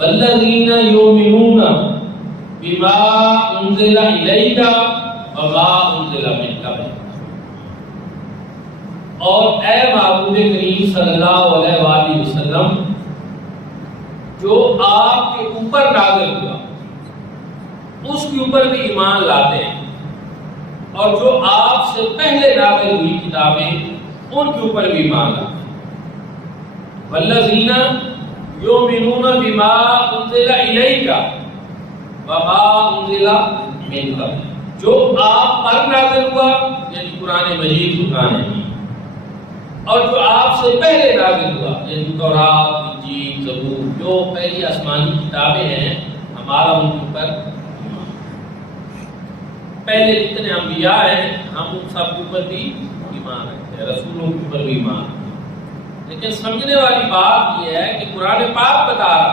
والذین یؤمنون بما انزل الیک وما انزل من قبلک، اور اے محبوب کریم صلی اللہ علیہ وآلہ وسلم جو آپ کے اوپر نازل ہوا اس کے اوپر بھی ایمان لاتے ہیں، اور جو آپ سے پہلے نازل ہوئی کتابیں ان کے اوپر بھی ایمان لاتے ہیں۔ والذین یؤمنون بما انزل الیک وما انزل من قبلک، جو آپ پر نازل ہوا یعنی قرآن مجید قرآن ہے، اور جو آپ سے پہلے نازل ہوا یعنی تورات، انجیل، زبور، جو پہلی آسمانی کتابیں ہیں ہمارا ان کے اوپر ایمان۔ پہلے جتنے انبیاء ہیں ہم ان سب کے اوپر بھی ایمان رکھتے ہیں، رسولوں کے اوپر بھی ایمان رکھتے ہیں۔ لیکن سمجھنے والی بات یہ ہے کہ قرآن پاک بتا رہا